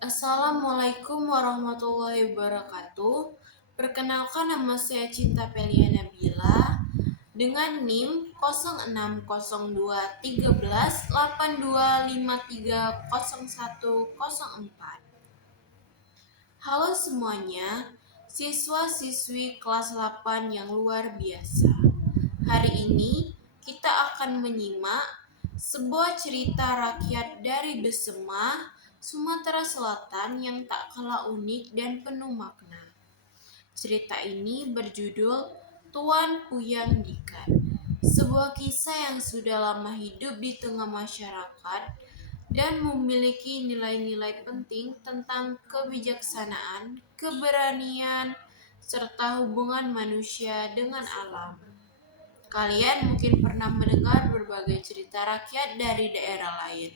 Assalamualaikum warahmatullahi wabarakatuh. Perkenalkan, nama saya Cinta Pelia Nabila dengan NIM 06021382530104. Halo semuanya, siswa-siswi kelas 8 yang luar biasa. Hari ini kita akan menyimak sebuah cerita rakyat dari Besema, Sumatera Selatan yang tak kalah unik dan penuh makna. Cerita ini berjudul Tuan Puyang Dikat. Sebuah kisah yang sudah lama hidup di tengah masyarakat dan memiliki nilai-nilai penting tentang kebijaksanaan, keberanian, serta hubungan manusia dengan alam. Kalian mungkin pernah mendengar berbagai cerita rakyat dari daerah lain,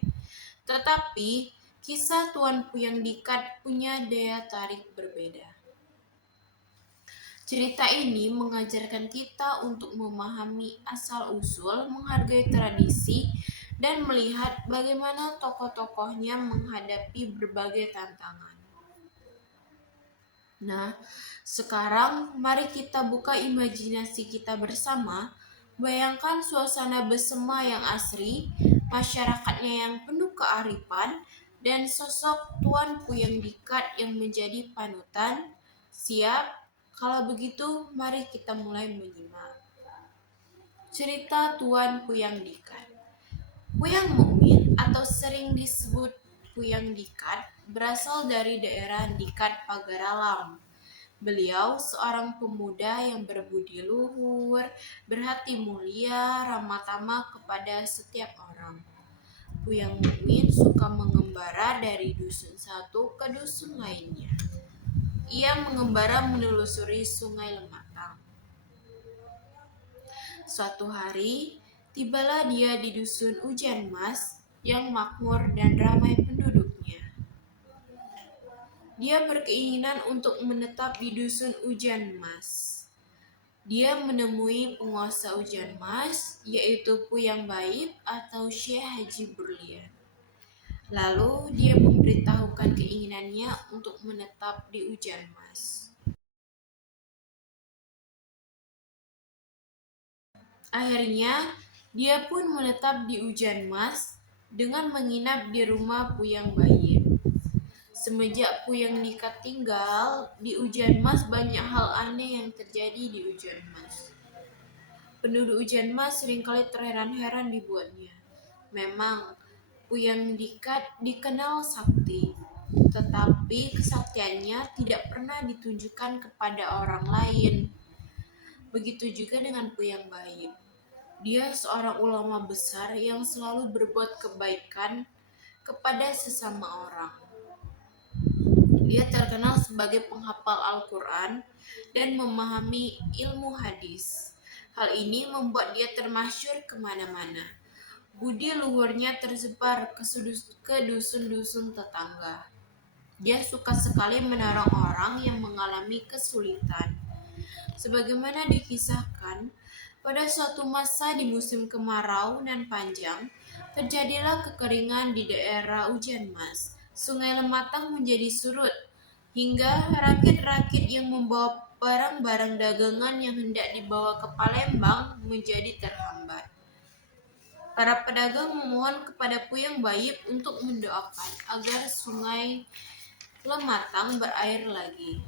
tetapi kisah Tuan Puyang Dikat punya daya tarik berbeda. Cerita ini mengajarkan kita untuk memahami asal-usul, menghargai tradisi, dan melihat bagaimana tokoh-tokohnya menghadapi berbagai tantangan. Nah, sekarang mari kita buka imajinasi kita bersama. Bayangkan suasana Besema yang asri, masyarakatnya yang penuh kearifan, dan sosok Tuan Puyang Dikat yang menjadi panutan. Siap? Kalau begitu, mari kita mulai menyimak. Cerita Tuan Puyang Dikat. Puyang Mukmin atau sering disebut Puyang Dikat berasal dari daerah Dikat Pagaralam. Beliau seorang pemuda yang berbudi luhur, berhati mulia, ramah tamah kepada setiap orang. Puyang Mukmin suka mengembara dari dusun satu ke dusun lainnya. Ia mengembara menelusuri Sungai Lematang. Suatu hari, tibalah dia di dusun Ujan Mas yang makmur dan ramai penduduknya. Dia berkeinginan untuk menetap di dusun Ujan Mas. Dia menemui penguasa Ujan Mas, yaitu Puyang Baib atau Syekh Haji Berlian. Lalu dia memberitahukan keinginannya untuk menetap di Ujan Mas. Akhirnya, dia pun menetap di Ujan Mas dengan menginap di rumah Puyang Baib. Semenjak Puyang Dikat tinggal di Ujan Mas, banyak hal aneh yang terjadi di Ujan Mas. Penduduk Ujan Mas seringkali terheran-heran dibuatnya. Memang, Puyang Dikat dikenal sakti, tetapi kesaktiannya tidak pernah ditunjukkan kepada orang lain. Begitu juga dengan Puyang Baib. Dia seorang ulama besar yang selalu berbuat kebaikan kepada sesama orang. Dia terkenal sebagai penghafal Al-Quran dan memahami ilmu hadis. Hal ini membuat dia termasyhur kemana-mana. Budi luhurnya tersebar ke dusun-dusun tetangga. Dia suka sekali menolong orang yang mengalami kesulitan. Sebagaimana dikisahkan, pada suatu masa di musim kemarau nan panjang, terjadilah kekeringan di daerah Ujan Mas. Sungai Lematang menjadi surut, hingga rakit-rakit yang membawa barang-barang dagangan yang hendak dibawa ke Palembang menjadi terhambat. Para pedagang memohon kepada Puyang Baib untuk mendoakan agar sungai Lematang berair lagi.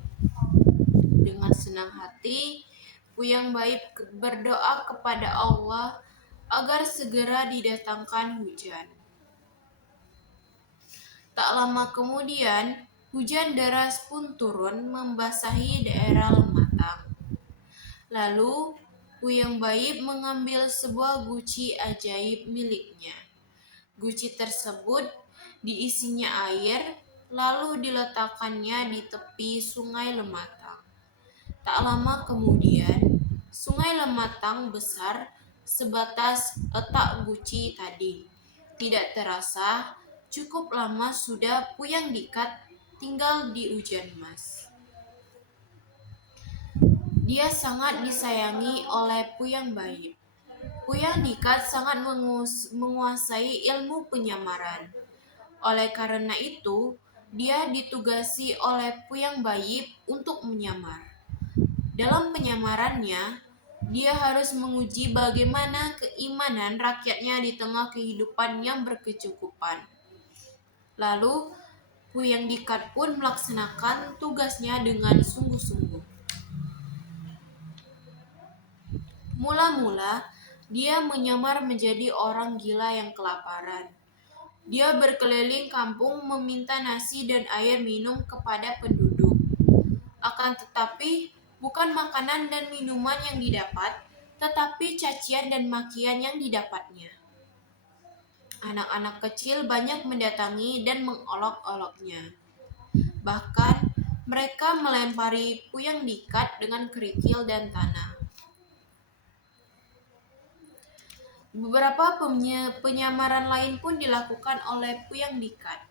Dengan senang hati, Puyang Baib berdoa kepada Allah agar segera didatangkan hujan. Tak lama kemudian, hujan deras pun turun membasahi daerah Lematang. Lalu, Puyang Baib mengambil sebuah guci ajaib miliknya. Guci tersebut diisinya air, lalu diletakkannya di tepi Sungai Lematang. Tak lama kemudian, Sungai Lematang besar sebatas letak guci tadi. Tidak terasa, cukup lama sudah Puyang Dikat tinggal di Ujan Mas. Dia sangat disayangi oleh Puyang Baib. Puyang Dikat sangat menguasai ilmu penyamaran. Oleh karena itu, dia ditugasi oleh Puyang Bayib untuk menyamar. Dalam penyamarannya, dia harus menguji bagaimana keimanan rakyatnya di tengah kehidupan yang berkecukupan. Lalu, Puyang Dikat pun melaksanakan tugasnya dengan sungguh-sungguh. Mula-mula, dia menyamar menjadi orang gila yang kelaparan. Dia berkeliling kampung meminta nasi dan air minum kepada penduduk. Akan tetapi, bukan makanan dan minuman yang didapat, tetapi cacian dan makian yang didapatnya. Anak-anak kecil banyak mendatangi dan mengolok-oloknya. Bahkan, mereka melempari Puyang Dikat dengan kerikil dan tanah. Beberapa penyamaran lain pun dilakukan oleh Puyang Dikat.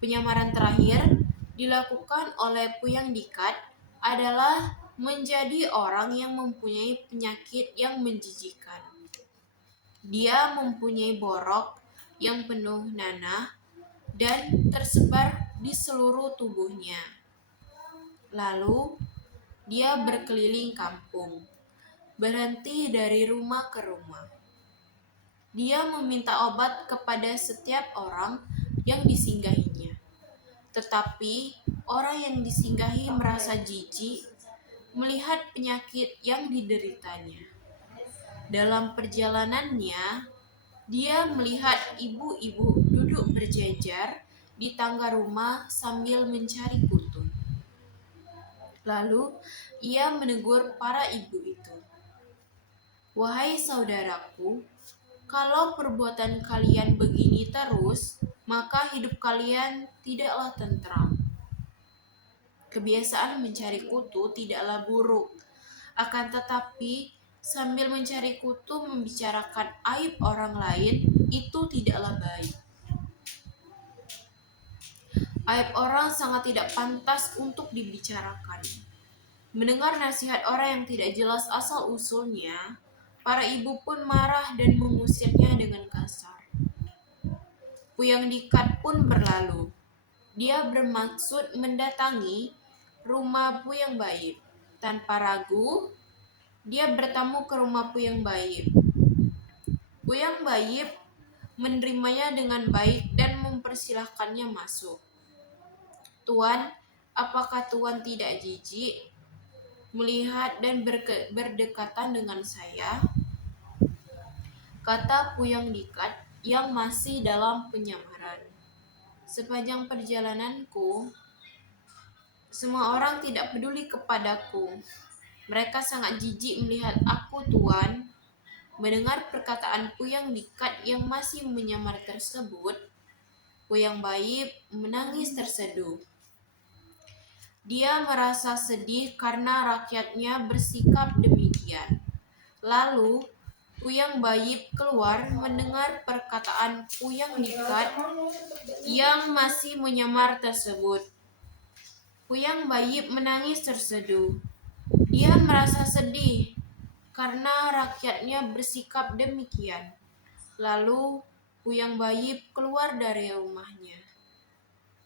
Penyamaran terakhir dilakukan oleh Puyang Dikat adalah menjadi orang yang mempunyai penyakit yang menjijikan. Dia mempunyai borok yang penuh nanah dan tersebar di seluruh tubuhnya. Lalu, dia berkeliling kampung, berhenti dari rumah ke rumah. Dia meminta obat kepada setiap orang yang disinggahinya. Tetapi orang yang disinggahi merasa jijik melihat penyakit yang dideritanya. Dalam perjalanannya, dia melihat ibu-ibu duduk berjejer di tangga rumah sambil mencari kutu. Lalu ia menegur para ibu itu. "Wahai saudaraku, kalau perbuatan kalian begini terus, maka hidup kalian tidaklah tentram. Kebiasaan mencari kutu tidaklah buruk, akan tetapi sambil mencari kutu membicarakan aib orang lain itu tidaklah baik. Aib orang sangat tidak pantas untuk dibicarakan." Mendengar nasihat orang yang tidak jelas asal-usulnya, para ibu pun marah dan mengusirnya dengan kasar. Puyang Dikat pun berlalu. Dia bermaksud mendatangi rumah Puyang Bayib. Tanpa ragu, dia bertamu ke rumah Puyang Bayib. Puyang Bayib menerimanya dengan baik dan mempersilahkannya masuk. "Tuan, apakah Tuan tidak jijik melihat dan berdekatan dengan saya?" kata Puyang Dikat yang masih dalam penyamaran. "Sepanjang perjalananku, semua orang tidak peduli kepadaku. Mereka sangat jijik melihat aku, Tuan." Mendengar perkataan Puyang Dikat yang masih menyamar tersebut, Puyang Bayib menangis terseduh. Dia merasa sedih karena rakyatnya bersikap demikian. Lalu, Puyang Bayib keluar mendengar perkataan Puyang Dikat yang masih menyamar tersebut. Puyang Bayib menangis terseduh. Dia merasa sedih karena rakyatnya bersikap demikian. Lalu, Puyang Bayib keluar dari rumahnya.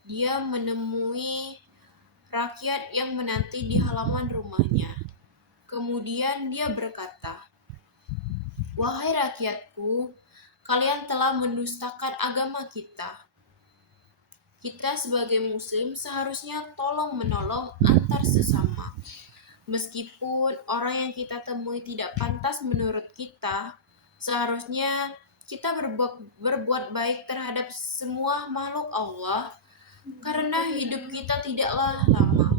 Dia menemui rakyat yang menanti di halaman rumahnya. Kemudian dia berkata, "Wahai rakyatku, kalian telah mendustakan agama kita. Kita sebagai muslim seharusnya tolong-menolong antar sesama. Meskipun orang yang kita temui tidak pantas menurut kita, seharusnya kita berbuat baik terhadap semua makhluk Allah, karena hidup kita tidaklah lama.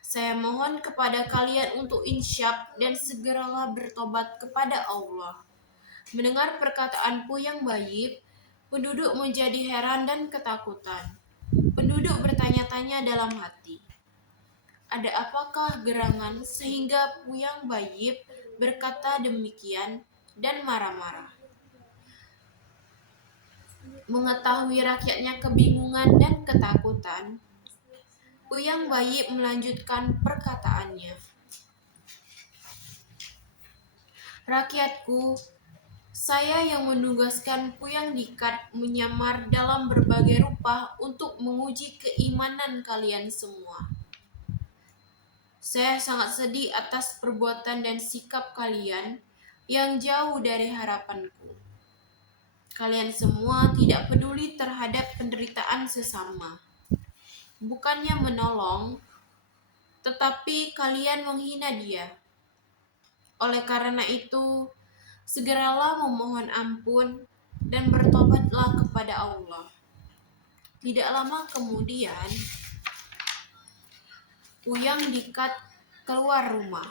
Saya mohon kepada kalian untuk insyaf dan segeralah bertobat kepada Allah." Mendengar perkataan Puyang Bayib, penduduk menjadi heran dan ketakutan. Penduduk bertanya-tanya dalam hati, ada apakah gerangan sehingga Puyang Bayib berkata demikian dan marah-marah. Mengetahui rakyatnya kebingungan dan ketakutan, Puyang Bayib melanjutkan perkataannya. "Rakyatku, Saya yang menugaskan Puyang Dikat menyamar dalam berbagai rupa untuk menguji keimanan kalian semua. Saya sangat sedih atas perbuatan dan sikap kalian yang jauh dari harapanku. Kalian semua tidak peduli terhadap penderitaan sesama. Bukannya menolong, tetapi kalian menghina dia. Oleh karena itu, segeralah memohon ampun dan bertobatlah kepada Allah. Tidak lama kemudian, Puyang Dikat keluar rumah.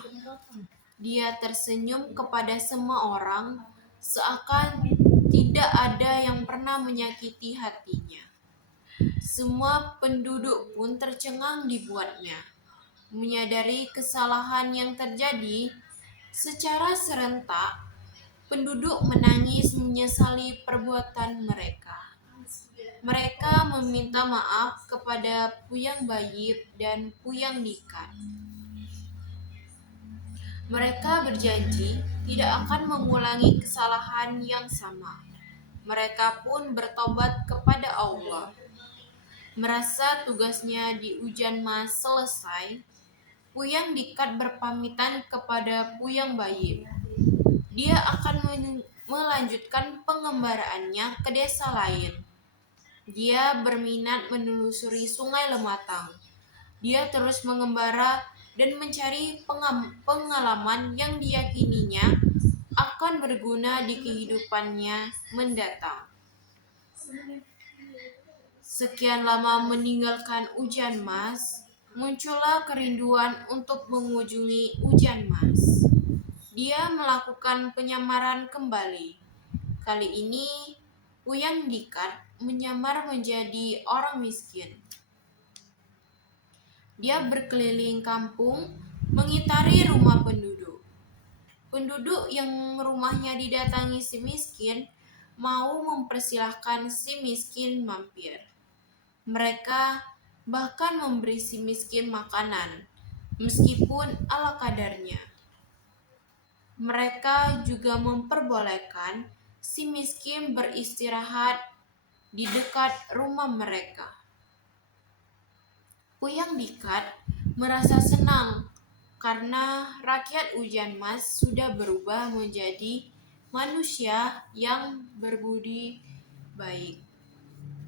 Dia tersenyum kepada semua orang, seakan tidak ada yang pernah menyakiti hatinya. Semua penduduk pun tercengang dibuatnya. Menyadari kesalahan yang terjadi secara serentak, penduduk menangis menyesali perbuatan mereka. Mereka meminta maaf kepada Puyang Bayib dan Puyang Dikat. Mereka berjanji tidak akan mengulangi kesalahan yang sama. Mereka pun bertobat kepada Allah. Merasa tugasnya di Ujanmas selesai, Puyang Dikat berpamitan kepada Puyang Bayib. Dia akan melanjutkan pengembaraannya ke desa lain. Dia berminat menelusuri Sungai Lematang. Dia terus mengembara dan mencari pengalaman yang diyakininya akan berguna di kehidupannya mendatang. Sekian lama meninggalkan Ujanmas, muncullah kerinduan untuk mengunjungi Ujanmas. Dia melakukan penyamaran kembali. Kali ini, Puyang Dikat menyamar menjadi orang miskin. Dia berkeliling kampung, mengitari rumah penduduk. Penduduk yang rumahnya didatangi si miskin mau mempersilahkan si miskin mampir. Mereka bahkan memberi si miskin makanan, meskipun ala kadarnya. Mereka juga memperbolehkan si miskin beristirahat di dekat rumah mereka. Puyang Dikat merasa senang karena rakyat Ujanmas sudah berubah menjadi manusia yang berbudi baik.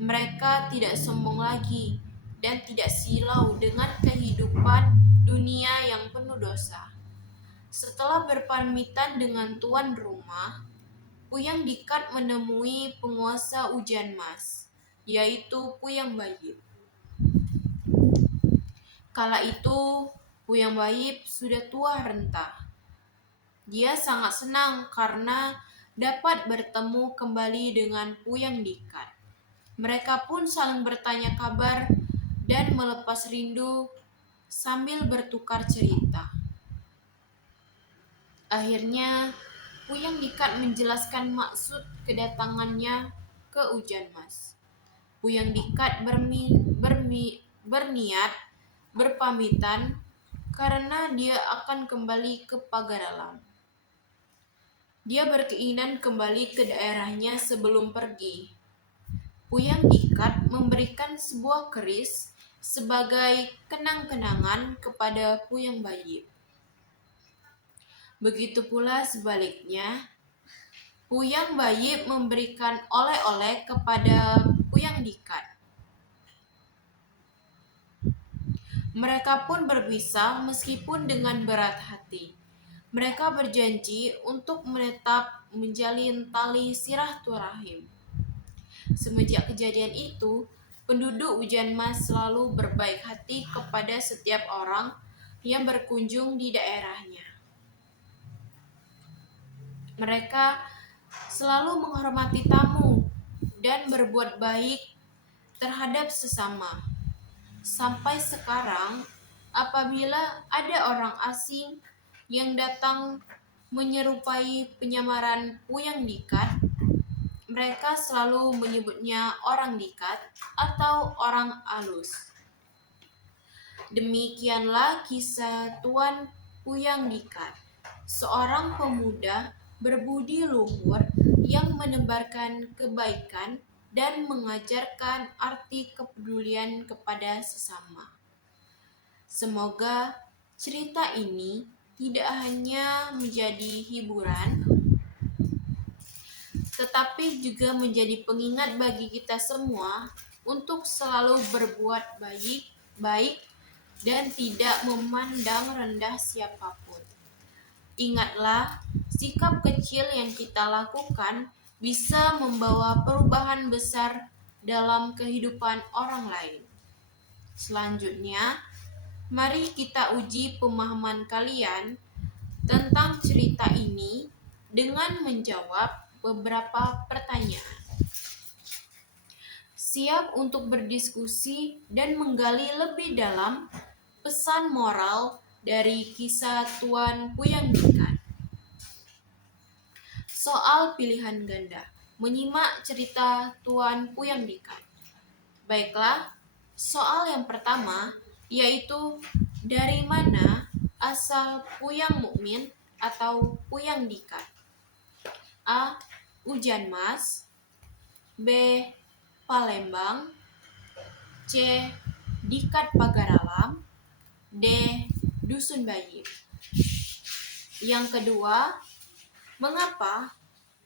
Mereka tidak sombong lagi dan tidak silau dengan kehidupan dunia yang penuh dosa. Setelah berpamitan dengan tuan rumah, Puyang Dikat menemui penguasa Ujanmas, yaitu Puyang Bayib. Kala itu, Puyang Bayib sudah tua renta. Dia sangat senang karena dapat bertemu kembali dengan Puyang Dikat. Mereka pun saling bertanya kabar dan melepas rindu sambil bertukar cerita. Akhirnya, Puyang Dikat menjelaskan maksud kedatangannya ke Ujanmas. Puyang Dikat berniat berpamitan karena dia akan kembali ke Pagaralam. Dia berkeinginan kembali ke daerahnya sebelum pergi. Puyang Dikat memberikan sebuah keris sebagai kenang-kenangan kepada Puyang Bayib. Begitu pula sebaliknya, Puyang Bayib memberikan oleh-oleh kepada Puyang Dikat. Mereka pun berpisah meskipun dengan berat hati. Mereka berjanji untuk menetap menjalin tali silaturahim. Semenjak kejadian itu, penduduk Ujanmas selalu berbaik hati kepada setiap orang yang berkunjung di daerahnya. Mereka selalu menghormati tamu dan berbuat baik terhadap sesama. Sampai sekarang, apabila ada orang asing yang datang menyerupai penyamaran Puyang Dikat, mereka selalu menyebutnya orang Dikat atau orang alus. Demikianlah kisah Tuan Puyang Dikat, seorang pemuda berbudi luhur yang menebarkan kebaikan dan mengajarkan arti kepedulian kepada sesama. Semoga cerita ini tidak hanya menjadi hiburan, tetapi juga menjadi pengingat bagi kita semua untuk selalu berbuat baik dan tidak memandang rendah siapapun. Ingatlah, sikap kecil yang kita lakukan bisa membawa perubahan besar dalam kehidupan orang lain. Selanjutnya, mari kita uji pemahaman kalian tentang cerita ini dengan menjawab beberapa pertanyaan. Siap untuk berdiskusi dan menggali lebih dalam pesan moral dari kisah Tuan Puyang Dikat. Soal pilihan ganda. Menyimak cerita Tuan Puyang Dikat. Baiklah, soal yang pertama yaitu dari mana asal Puyang Mukmin atau Puyang Dikat? A. Ujan Mas. B. Palembang. C. Dikat Pagar Alam. D. Dusun Bayi. Yang kedua, mengapa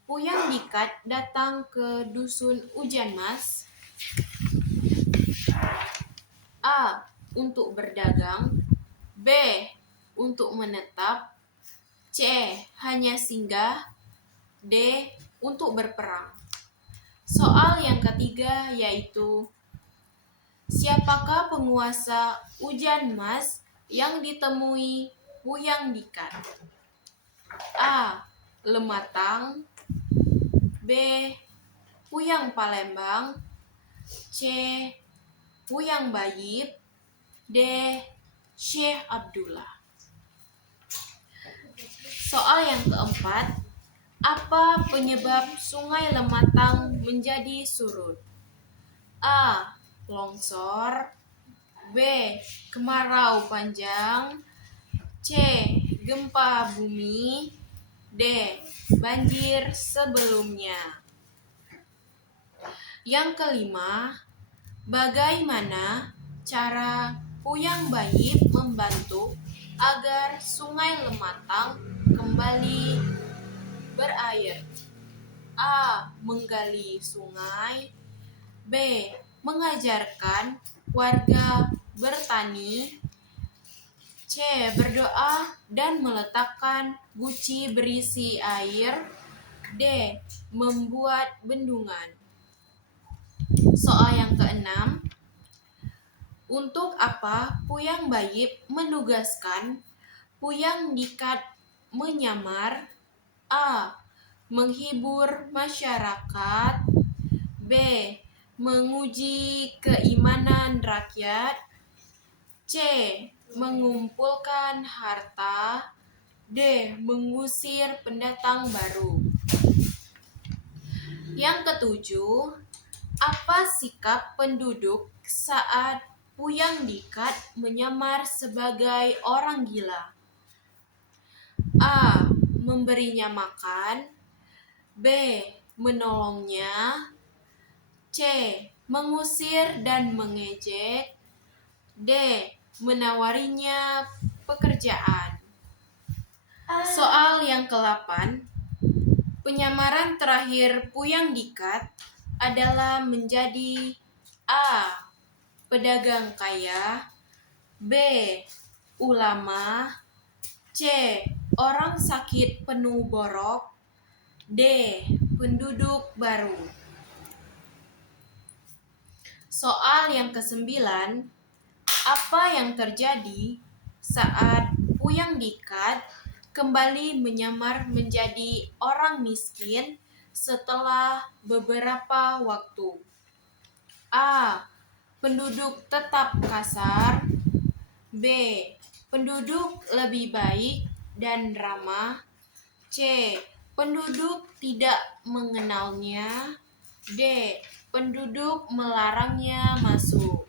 Puyang Dikat datang ke Dusun Ujan Mas? A. Untuk berdagang. B. Untuk menetap. C. Hanya singgah. D. Untuk berperang. Soal yang ketiga yaitu, siapakah penguasa Ujan Mas yang ditemui Puyang Dikat? A. Lematang. B. Puyang Palembang. C. Puyang Bayib. D. Syekh Abdullah. Soal yang keempat, apa penyebab Sungai Lematang menjadi surut? A. Longsor. B. Kemarau panjang. C. Gempa bumi. D. Banjir sebelumnya. Yang kelima, bagaimana cara Puyang Bayib membantu agar Sungai Lematang kembali berair? A. Menggali sungai. B. Mengajarkan warga bertani. C. Berdoa dan meletakkan guci berisi air. D. Membuat bendungan. Soal yang keenam, untuk apa Puyang Bayib menugaskan Puyang Dikat menyamar? A. Menghibur masyarakat. B. Menguji keimanan rakyat. C. Mengumpulkan harta. D. Mengusir pendatang baru. Yang ketujuh, apa sikap penduduk saat Puyang Dikat menyamar sebagai orang gila? A. Memberinya makan. B. Menolongnya. C. Mengusir dan mengejek. D. Menawarinya pekerjaan. Soal yang ke-8, penyamaran terakhir Puyang Dikat adalah menjadi A. Pedagang kaya. B. Ulama. C. Orang sakit penuh borok. D. Penduduk baru. Soal yang ke-9, apa yang terjadi saat Puyang Dikat kembali menyamar menjadi orang miskin setelah beberapa waktu? A. Penduduk tetap kasar. B. Penduduk lebih baik dan ramah. C. Penduduk tidak mengenalnya. D. Penduduk melarangnya masuk.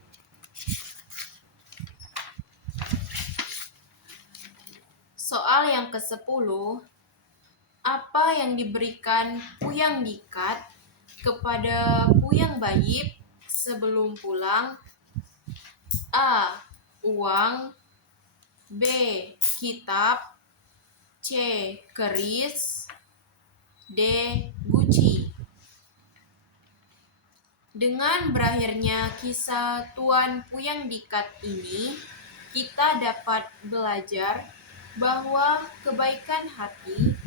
Soal yang ke-10, Apa yang diberikan Puyang Dikat kepada Puyang Bayib sebelum pulang? A. Uang. B. Kitab. C. Keris. D. Guci. Dengan berakhirnya kisah Tuan Puyang Dikat ini, kita dapat belajar bahwa kebaikan hati,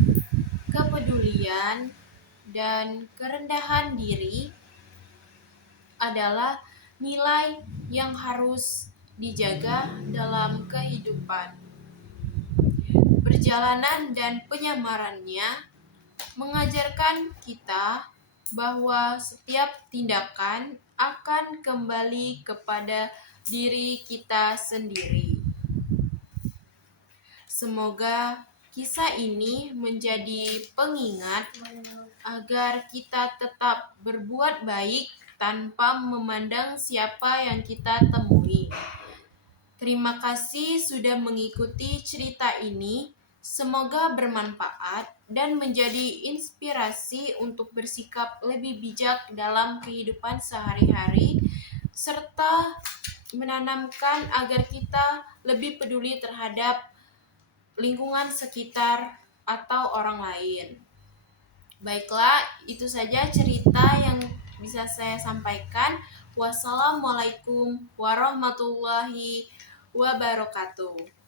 kepedulian, dan kerendahan diri adalah nilai yang harus dijaga dalam kehidupan. Perjalanan dan penyamarannya mengajarkan kita bahwa setiap tindakan akan kembali kepada diri kita sendiri. Semoga kisah ini menjadi pengingat agar kita tetap berbuat baik tanpa memandang siapa yang kita temui. Terima kasih sudah mengikuti cerita ini. Semoga bermanfaat dan menjadi inspirasi untuk bersikap lebih bijak dalam kehidupan sehari-hari, serta menanamkan agar kita lebih peduli terhadap lingkungan sekitar atau orang lain. Baiklah, itu saja cerita yang bisa saya sampaikan. Wassalamualaikum warahmatullahi wabarakatuh.